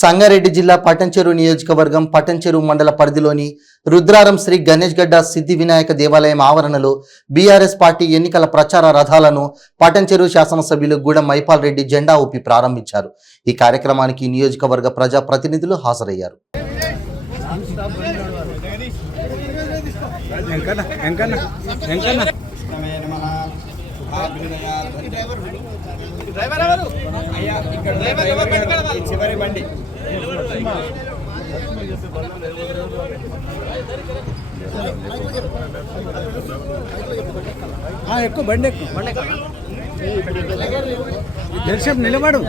సంగారెడ్డి జిల్లా పటంచెరు నియోజకవర్గం పటంచెరు మండల పరిధిలోని రుద్రారం శ్రీ గణేష్ గడ్డ సిద్ధి వినాయక దేవాలయం ఆవరణలో బీఆర్ఎస్ పార్టీ ఎన్నికల ప్రచార రథాలను పటంచెరు శాసనసభ్యులు గూడెం మైపాల్ రెడ్డి జెండా ఊపి ప్రారంభించారు. ఈ కార్యక్రమానికి నియోజకవర్గ ప్రజా ప్రతినిధులు హాజరయ్యారు. చివరి బండి ఎక్కువ బండి దర్శనం నిలబడు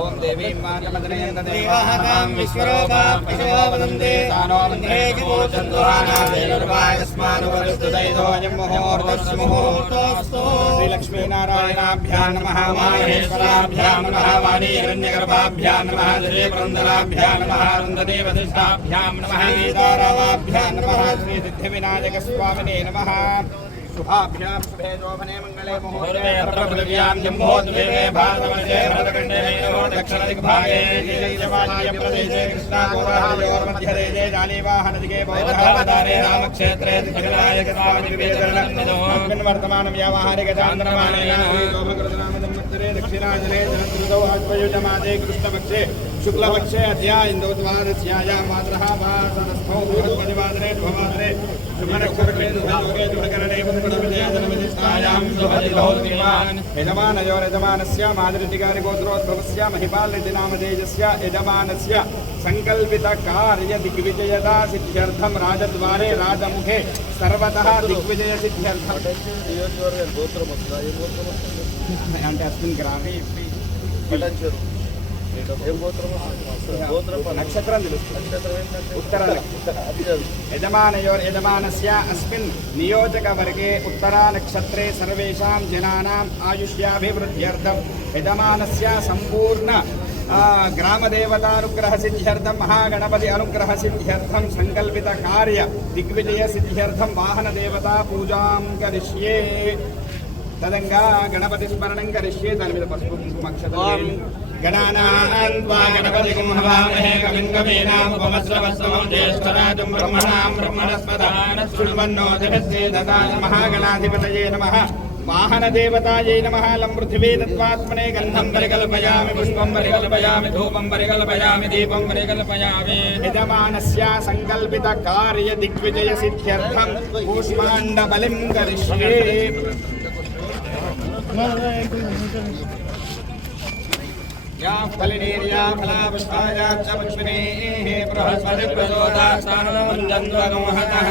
ఓం దేవీ మాతమదనయందదేవాహం విశ్వరూపాం పశువదంతే తానో మంత్రే కిమోచంద్రహానాదేనుర్వాయస్మానువరుస్తుదైదోయం ముహూర్తస్సు శ్రీ లక్ష్మీ నారాయణాభ్యాం నమః మాహేశ్వరాభ్యాం నమః వాణీహిరణ్యగర్భాభ్యాం నమః శ్రీ బృందరాభ్యాం నమః రుందదేవదృష్టాభ్యాం నమః సీతారామాభ్యాం నమః శ్రీ సిద్ధివినాయక స్వామినే నమః शुभाभ्यां शुभे शोभने मंगले मुहूर्ते प्रभृव्यां जम्बोद्वे भारतवर्षे भरतखण्डे दक्षिणदिग्भागे जयजवान्यप्रदेशे कृष्णागोदावरोर्मध्यदेशे जानीवाहनदिगे बौद्धधारे रामक्षेत्रे विनायकस्वामिनिवेदनम् वर्तमानं व्यावहारिकचान्द्रमानेन शोभकृतनामदन्वत्तरे दक्षिणाजने जनत्रुतौ अश्वयुजमादे कृष्णपक्षे शुक्लपक्षे अद्या इन्दोद्वारस्यायां मातरः वासनस्थौ बृहस्पतिवादने शुभवादने शुभनक्षत्रे शुभयोगे शुभकरणे यजमानयोर्यजमानस्य मादृतिकारिगोत्रोद्भवस्य महिपालरेड्डिनामधेयस्य यजमानस्य संकल्पितकार्यदिग्विजयता सिद्ध्यर्थं राजद्वारे राजमुखे सर्वतः दिग्विजयसिद्ध्यर्थं అంటే अस्मिन् ग्रामे नक्षत्रं उत्तर यजमानयोर्यजमानस्य अस्मिन् नियोजकवर्गे उत्तरानक्षत्रे सर्वेषां जनानाम् आयुष्याभिवृद्ध्यर्थं यजमानस्य सम्पूर्ण ग्रामदेवतानुग्रहसिद्ध्यर्थं महागणपति अनुग्रहसिद्ध्यर्थं संकल्पितकार्य दिग्विजयसिद्ध्यर्थं वाहनदेवता पूजां करिष्ये तदंगा गणपति स्मरणं करिष्ये दानि मीद पसुपु कुंकुमाक्षतं गणानां त्वा गणपतिं हवामहे कविं कवीनामुपमस्रवस्तमं ज्येष्ठराजं ब्रह्मणां ब्रह्मणस्पतः शृण्वन्नो दिवसे ददातु महागणाधिपतये नमः वाहनदेवतायै नमः लं पृथिवी तत्त्वात्मने गन्धं परिकल्पयामि पुष्पं परिकल्पयामि धूपं परिकल्पयामि दीपं परिकल्पयामि यजमानस्य संकल्पितकार्यदिग्विजयसिद्ध्यर्थं कूष्माण्डबलिं करिष्ये या फलिनीर्या फलापुष्पाया च पुष्पिनीः बृहस्पति प्रचोदयात्सानमञ्जन्वगमहतः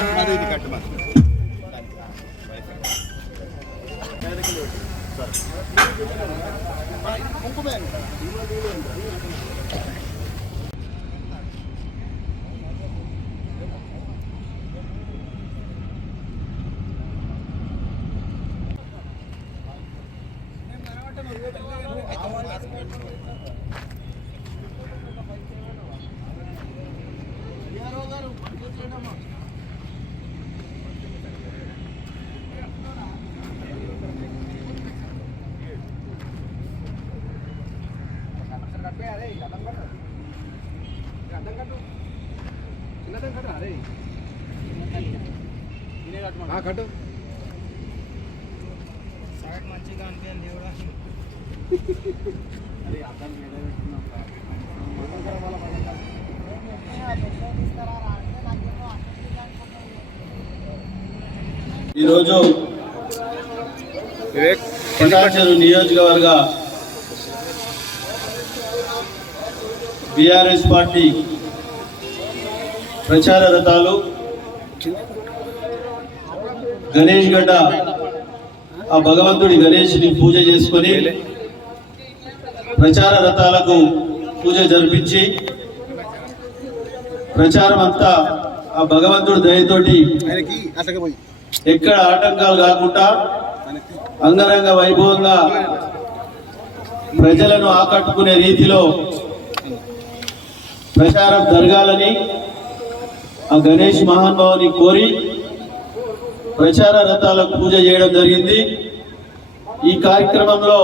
కట్టు మంచిగా అనిపించింది దేవుడా అరే అర్థం ఈరోజు పటాన్చెరు నియోజకవర్గ బీఆర్ఎస్ పార్టీ ప్రచార రథాలు గణేష్ గడ్డ ఆ భగవంతుడి గణేష్ని పూజ చేసుకొని ప్రచార రథాలకు పూజ జరిపించి ప్రచారం అంతా ఆ భగవంతుడి దయతోటి ఎక్కడ ఆటంకాలు కాకుండా అంగరంగ వైభవంగా ప్రజలను ఆకట్టుకునే రీతిలో ప్రచారం జరగాలని ఆ గణేష్ మహానుభావుని కోరి ప్రచార రథాలకు పూజ చేయడం జరిగింది. ఈ కార్యక్రమంలో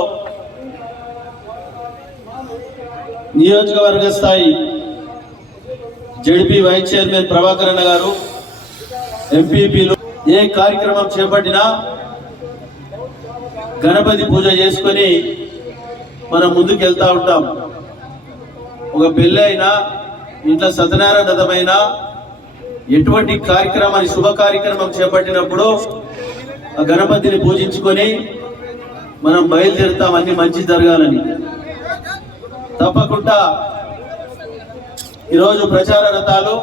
నియోజకవర్గ స్థాయి జడ్పీ వైస్ చైర్మన్ ప్రభాకర్ అన్న గారు, ఎంపీపీలు ఏ కార్యక్రమం చేపట్టినా గణపతి పూజ చేసుకొని మనం ముందుకు వెళ్తా ఉంటాం. ఒక పెళ్ళి అయినా, ఇంట్లో సత్యనారాయణ వ్రతమైనా, ఎటువంటి కార్యక్రమాన్ని శుభ కార్యక్రమం చేపట్టినప్పుడు ఆ గణపతిని పూజించుకొని మనం బయలుదేరుతాం అన్ని మంచి జరగాలని. తప్పకుండా ఈరోజు ప్రచార రథాలు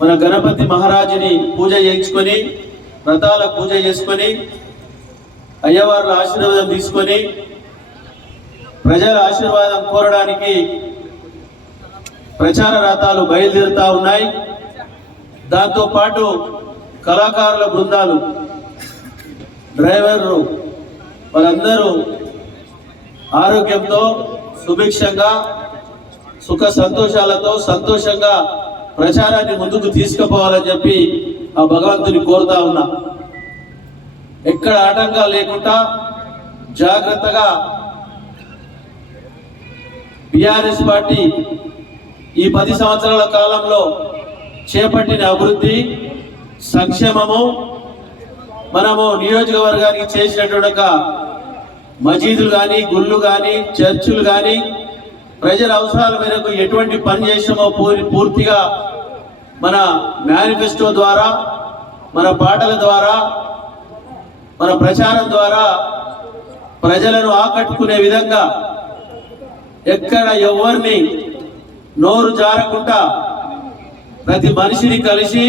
మన గణపతి మహారాజుని పూజ చేయించుకొని, రథాల పూజ చేసుకొని, అయ్యవార్ల ఆశీర్వాదం తీసుకొని ప్రజల ఆశీర్వాదం కోరడానికి ప్రచార రథాలు బయలుదేరుతా ఉన్నాయి. దాంతో పాటు కళాకారుల బృందాలు, డ్రైవర్లు వాళ్ళందరూ ఆరోగ్యంతో సుభిక్షంగా సుఖ సంతోషాలతో సంతోషంగా ప్రచారాన్ని ముందుకు తీసుకుపోవాలని చెప్పి ఆ భగవంతుని కోరుతా ఉన్నా. ఎక్కడ ఆటంకాలు లేకుండా జాగ్రత్తగా బీఆర్ఎస్ పార్టీ ఈ 10 సంవత్సరాల కాలంలో చేపట్టిన అభివృద్ధి సంక్షేమము, మనము నియోజకవర్గానికి చేసినటువంటి మసీదులు కానీ, గుళ్ళు కానీ, చర్చిలు కానీ, ప్రజల అవసరాల మేరకు ఎటువంటి పని చేసామో పూర్తిగా మన మేనిఫెస్టో ద్వారా, మన పాటల ద్వారా, మన ప్రచారం ద్వారా ప్రజలను ఆకట్టుకునే విధంగా ఎక్కడ ఎవరిని నోరు జారకుండా ప్రతి మనిషిని కలిసి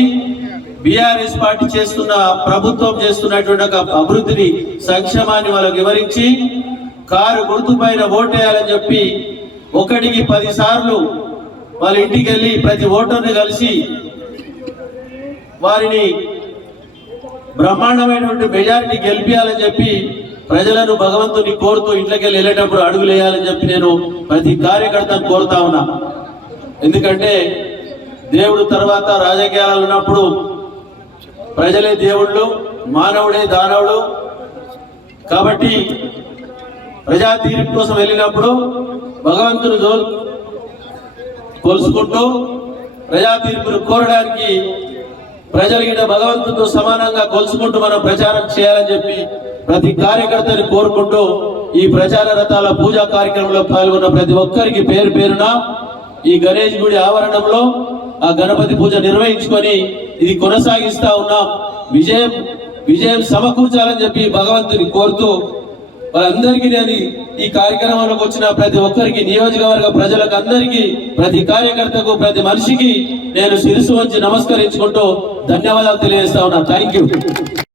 బీఆర్ఎస్ పార్టీ చేస్తున్న, ప్రభుత్వం చేస్తున్నటువంటి అభివృద్ధిని, సంక్షేమాన్ని వాళ్ళకి వివరించి కారు గుర్తుపైన ఓటేయాలని చెప్పి 1కి 10 సార్లు వాళ్ళ ఇంటికి వెళ్ళి ప్రతి ఓటర్ని కలిసి వారిని బ్రహ్మాండమైనటువంటి మెజారిటీ గెలిపియాలని చెప్పి ప్రజలను భగవంతుని కోరుతూ ఇంట్లోకి వెళ్ళి వెళ్ళేటప్పుడు అడుగులు వేయాలని చెప్పి నేను ప్రతి కార్యకర్తను కోరుతా ఉన్నా. ఎందుకంటే దేవుడు తర్వాత రాజకీయాలు ఉన్నప్పుడు ప్రజలే దేవుళ్ళు, మానవుడే దానవుడు. కాబట్టి ప్రజా తీర్పు కోసం వెళ్ళినప్పుడు భగవంతుని కొలుసుకుంటూ ప్రజా తీర్పును కోరడానికి ప్రజలకి భగవంతునితో సమానంగా కొలుసుకుంటూ మనం ప్రచారం చేయాలని చెప్పి ప్రతి కార్యకర్తని కోరుకుంటూ ఈ ప్రచార రథాల పూజా కార్యక్రమంలో పాల్గొన్న ప్రతి ఒక్కరికి పేరు పేరున ఈ గణేష్ గుడి ఆవరణంలో ఆ గణపతి పూజ నిర్వహించుకొని ఇది కొనసాగిస్తా ఉన్నాం. విజయం సమకూర్చాలని చెప్పి భగవంతుని కోరుతూ వాళ్ళందరికీ నేను ఈ కార్యక్రమంలోకి వచ్చిన ప్రతి ఒక్కరికి, నియోజకవర్గ ప్రజలకు అందరికీ, ప్రతి కార్యకర్తకు, ప్రతి మనిషికి నేను శిరస్సు వంచి నమస్కరించుకుంటూ ధన్యవాదాలు తెలియజేస్తా ఉన్నా. Thank you.